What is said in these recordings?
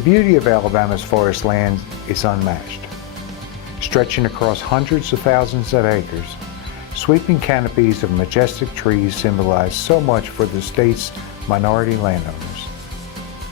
beauty of Alabama's forest land is unmatched. Stretching across hundreds of thousands of acres, sweeping canopies of majestic trees symbolize so much for the state's minority landowners.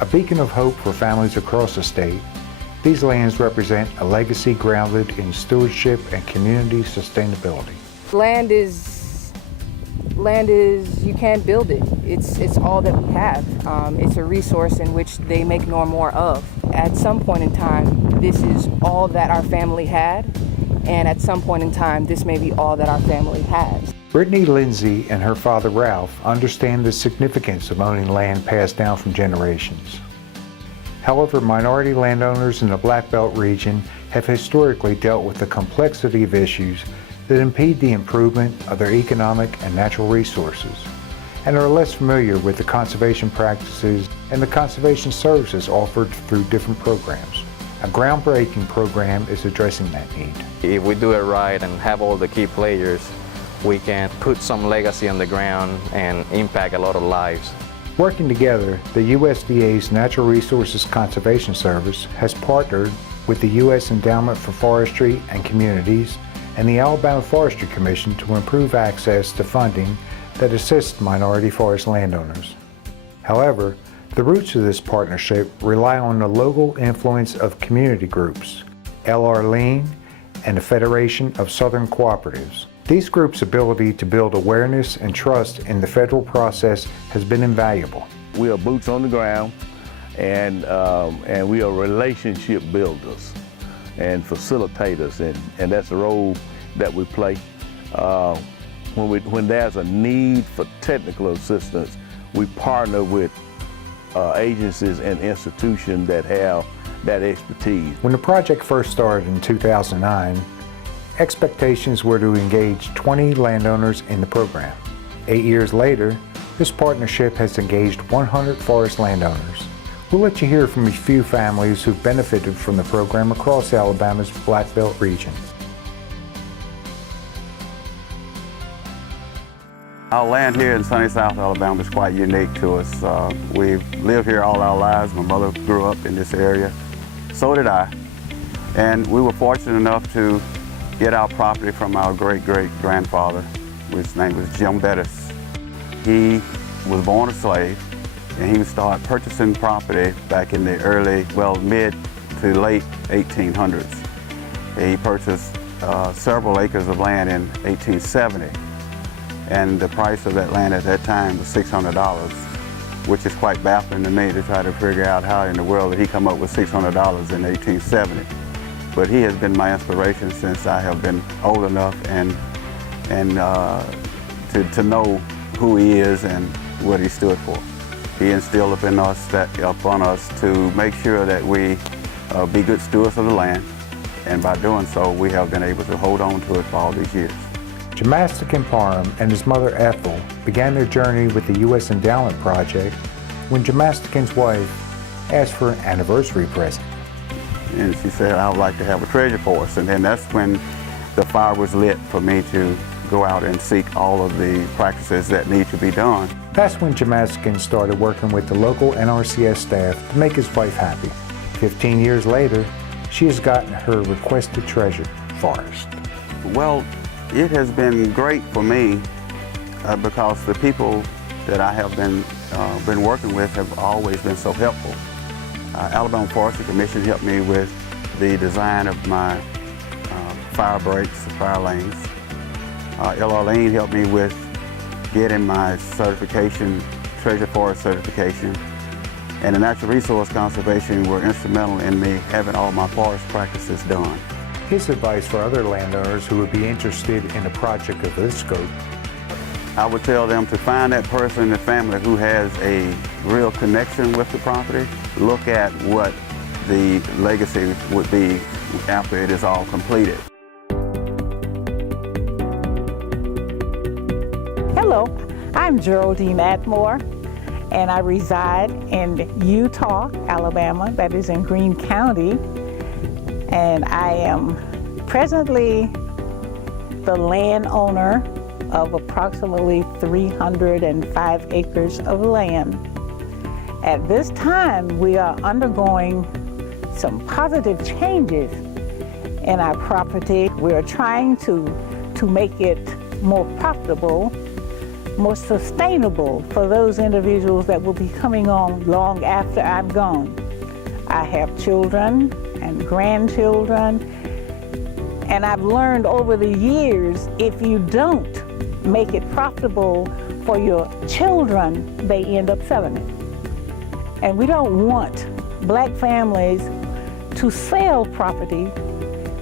A beacon of hope for families across the state, these lands represent a legacy grounded in stewardship and community sustainability. Land is, you can't build it. It's all that we have. It's a resource in which they make no more of. At some point in time, this is all that our family had, and at some point in time, this may be all that our family has. Brittany Lindsay and her father Ralph understand the significance of owning land passed down from generations. However, minority landowners in the Black Belt region have historically dealt with the complexity of issues that impede the improvement of their economic and natural resources, and are less familiar with the conservation practices and the conservation services offered through different programs. A groundbreaking program is addressing that need. If we do it right and have all the key players, we can put some legacy on the ground and impact a lot of lives. Working together, the USDA's Natural Resources Conservation Service has partnered with the U.S. Endowment for Forestry and Communities and the Alabama Forestry Commission to improve access to funding that assists minority forest landowners. However, the roots of this partnership rely on the local influence of community groups, LRLEAN and the Federation of Southern Cooperatives. These groups' ability to build awareness and trust in the federal process has been invaluable. We are boots on the ground, and we are relationship builders and facilitators, and that's the role that we play. When there's a need for technical assistance, we partner with agencies and institutions that have that expertise. When the project first started in 2009, expectations were to engage 20 landowners in the program. 8 years later, this partnership has engaged 100 forest landowners. We'll let you hear from a few families who've benefited from the program across Alabama's Black Belt region. Our land here in sunny South Alabama is quite unique to us. We've lived here all our lives. My mother grew up in this area. So did I. And we were fortunate enough to get our property from our great-great-grandfather, his name was Jim Bettis. He was born a slave, and he started purchasing property back in the mid to late 1800s. He purchased several acres of land in 1870, and the price of that land at that time was $600, which is quite baffling to me to try to figure out how in the world did he come up with $600 in 1870. But he has been my inspiration since I have been old enough and to know who he is and what he stood for. He instilled upon us to make sure that we be good stewards of the land, and by doing so, we have been able to hold on to it for all these years. Jamastican Parham and his mother Ethel began their journey with the U.S. Endowment Project when Jamastican's wife asked for an anniversary present. And she said, I would like to have a treasure for us. And then that's when the fire was lit for me to go out and seek all of the practices that need to be done. That's when Jamastican started working with the local NRCS staff to make his wife happy. 15 years later, she has gotten her requested treasure, forest. Well, it has been great for me because the people that I have been working with have always been so helpful. Alabama Forestry Commission helped me with the design of my fire breaks, fire lanes. LRLEAN helped me with getting my certification, treasure forest certification. And the Natural Resource Conservation were instrumental in me having all my forest practices done. His advice for other landowners who would be interested in a project of this scope: I would tell them to find that person in the family who has a real connection with the property. Look at what the legacy would be after it is all completed. Hello, I'm Geraldine Atmore, and I reside in Utah, Alabama, that is in Greene County, and I am presently the landowner of approximately 305 acres of land. At this time, we are undergoing some positive changes in our property. We are trying to make it more profitable, more sustainable for those individuals that will be coming on long after I'm gone. I have children and grandchildren, and I've learned over the years, if you don't make it profitable for your children, they end up selling it. And we don't want black families to sell property,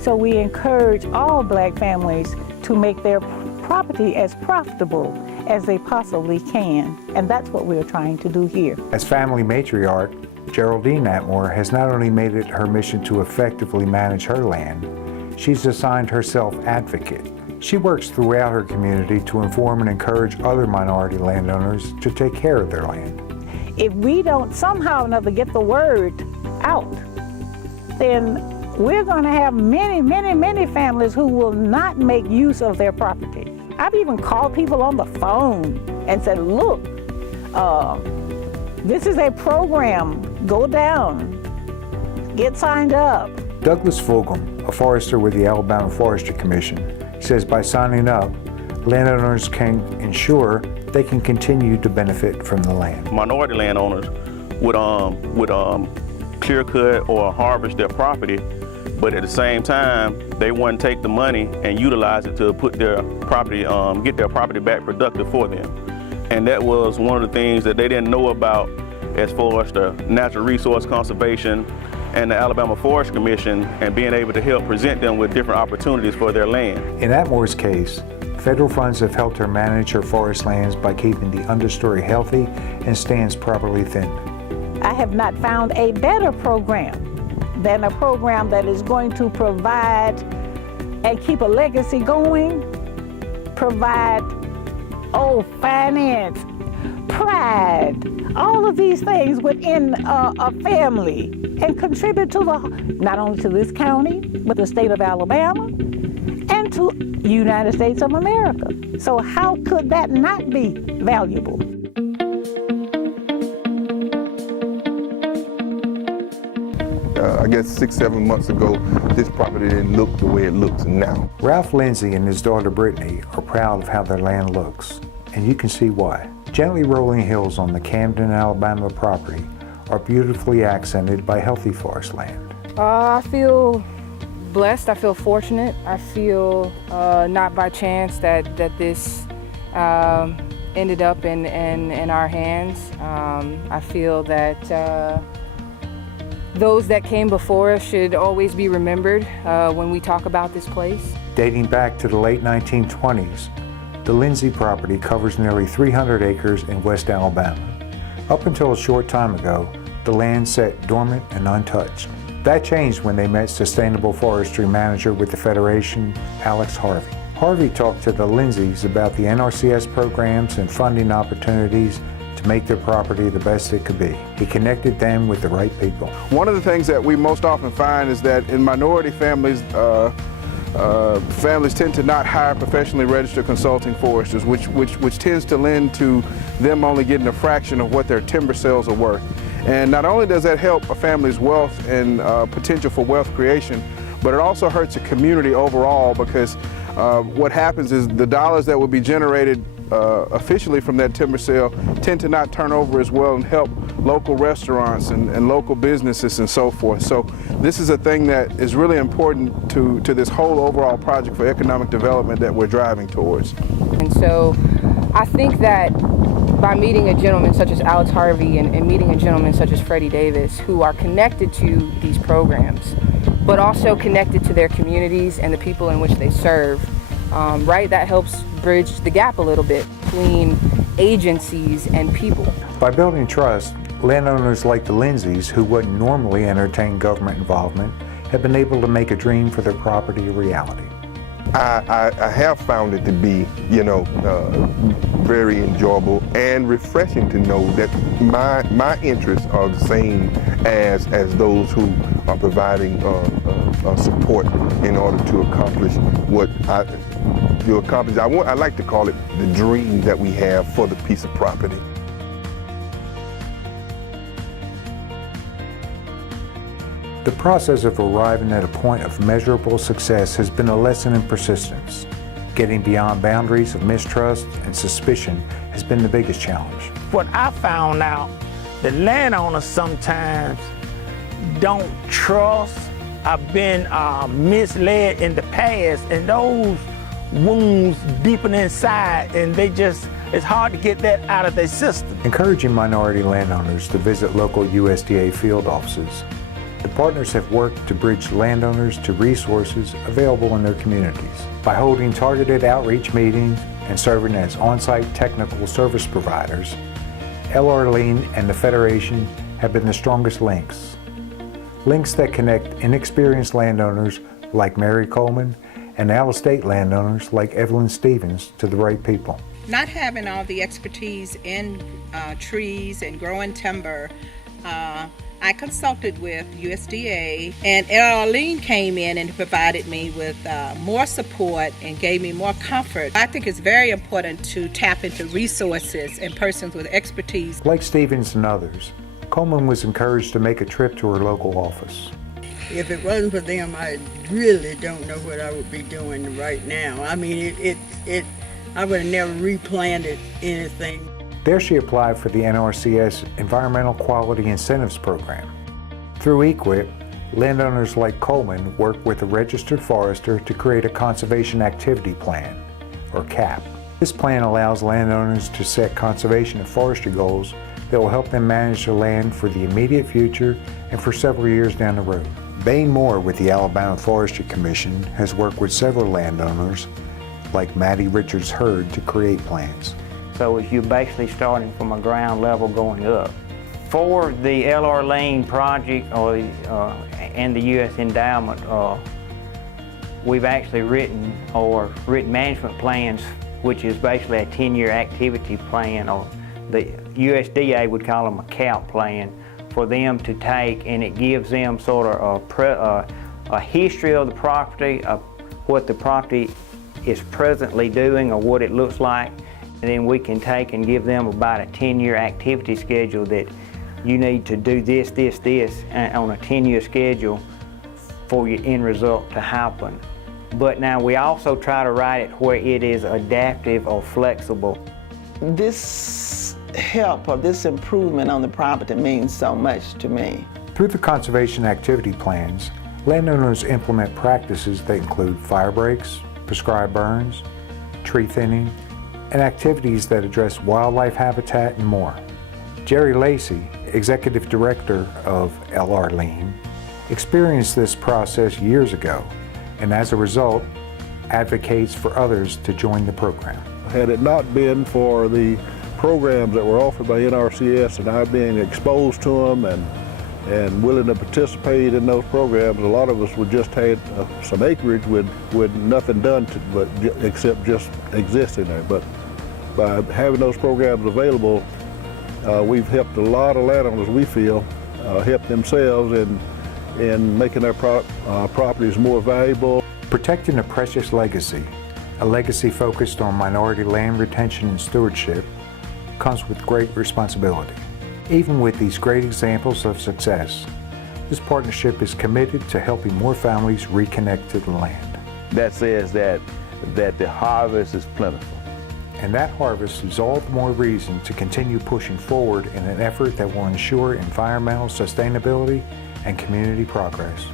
so we encourage all black families to make their property as profitable as they possibly can. And that's what we're trying to do here. As family matriarch, Geraldine Atmore has not only made it her mission to effectively manage her land, she's assigned herself advocate. She works throughout her community to inform and encourage other minority landowners to take care of their land. If we don't somehow or another get the word out, then we're going to have many families who will not make use of their property. I've even called people on the phone and said, look, this is a program, go down, get signed up. Douglas Fulgham, a forester with the Alabama Forestry Commission, says by signing up, landowners can ensure they can continue to benefit from the land. Minority landowners would clear cut or harvest their property, but at the same time, they wouldn't take the money and utilize it to put their property, get their property back productive for them. And that was one of the things that they didn't know about as far as the natural resource conservation and the Alabama Forestry Commission, and being able to help present them with different opportunities for their land. In Atmore's case, federal funds have helped her manage her forest lands by keeping the understory healthy and stands properly thinned. I have not found a better program than a program that is going to provide and keep a legacy going, provide, finance, pride, all of these things within a family, and contribute to not only to this county, but the state of Alabama, and to the United States of America. So how could that not be valuable? I guess 6-7 months ago, this property didn't look the way it looks now. Ralph Lindsay and his daughter Brittany are proud of how their land looks, and you can see why. Gently rolling hills on the Camden, Alabama property are beautifully accented by healthy forest land. I feel blessed, I feel fortunate, I feel not by chance that this ended up in our hands. I feel that those that came before us should always be remembered when we talk about this place. Dating back to the late 1920s, the Lindsay property covers nearly 300 acres in West Alabama. Up until a short time ago, the land sat dormant and untouched. That changed when they met Sustainable Forestry Manager with the Federation, Alex Harvey. Harvey talked to the Lindsays about the NRCS programs and funding opportunities to make their property the best it could be. He connected them with the right people. One of the things that we most often find is that in minority families, families tend to not hire professionally registered consulting foresters, which tends to lend to them only getting a fraction of what their timber sales are worth. And not only does that help a family's wealth and potential for wealth creation, but it also hurts the community overall, because what happens is the dollars that would be generated officially from that timber sale tend to not turn over as well and help local restaurants and local businesses and so forth. So this is a thing that is really important to this whole overall project for economic development that we're driving towards. And so I think that by meeting a gentleman such as Alex Harvey and meeting a gentleman such as Freddie Davis, who are connected to these programs, but also connected to their communities and the people in which they serve, right? That helps bridge the gap a little bit between agencies and people. By building trust, landowners like the Lindsays, who wouldn't normally entertain government involvement, have been able to make a dream for their property a reality. I have found it to be, very enjoyable and refreshing to know that my interests are the same as those who are providing support in order to accomplish what I like to call it the dream that we have for the piece of property. The process of arriving at a point of measurable success has been a lesson in persistence. Getting beyond boundaries of mistrust and suspicion has been the biggest challenge. What I found out, the landowners sometimes don't trust. I've been misled in the past, and those wounds deepen inside, and it's hard to get that out of their system. Encouraging minority landowners to visit local USDA field offices. The partners have worked to bridge landowners to resources available in their communities. By holding targeted outreach meetings and serving as on-site technical service providers, LRLEAN and the Federation have been the strongest links. Links that connect inexperienced landowners like Mary Coleman and out-of-state landowners like Evelyn Stevens to the right people. Not having all the expertise in trees and growing timber, I consulted with USDA, and LRLEAN came in and provided me with more support and gave me more comfort. I think it's very important to tap into resources and persons with expertise. Like Stevens and others, Coleman was encouraged to make a trip to her local office. If it wasn't for them, I really don't know what I would be doing right now. I mean, I would have never replanted anything. There she applied for the NRCS Environmental Quality Incentives Program. Through EQIP, landowners like Coleman work with a registered forester to create a Conservation Activity Plan, or CAP. This plan allows landowners to set conservation and forestry goals that will help them manage their land for the immediate future and for several years down the road. Bain Moore with the Alabama Forestry Commission has worked with several landowners like Maddie Richards Hurd to create plans. So you're basically starting from a ground level going up. For the LRLEAN project and the U.S. Endowment, we've actually written management plans, which is basically a 10-year activity plan, or the USDA would call them a CAP plan, for them to take, and it gives them sort of a history of the property, of what the property is presently doing or what it looks like. And then we can take and give them about a 10-year activity schedule that you need to do this, on a 10-year schedule for your end result to happen. But now we also try to write it where it is adaptive or flexible. This help or this improvement on the property means so much to me. Through the conservation activity plans, landowners implement practices that include fire breaks, prescribed burns, tree thinning, and activities that address wildlife habitat and more. Jerry Lacey, Executive Director of LRLEAN, experienced this process years ago, and as a result, advocates for others to join the program. Had it not been for the programs that were offered by NRCS and I being exposed to them and willing to participate in those programs, a lot of us would just had some acreage with nothing done except just existing there. But by having those programs available, we've helped a lot of landowners, we feel, help themselves in making their properties more valuable. Protecting a precious legacy, a legacy focused on minority land retention and stewardship, comes with great responsibility. Even with these great examples of success, this partnership is committed to helping more families reconnect to the land. That says that the harvest is plentiful. And that harvest is all the more reason to continue pushing forward in an effort that will ensure environmental sustainability and community progress.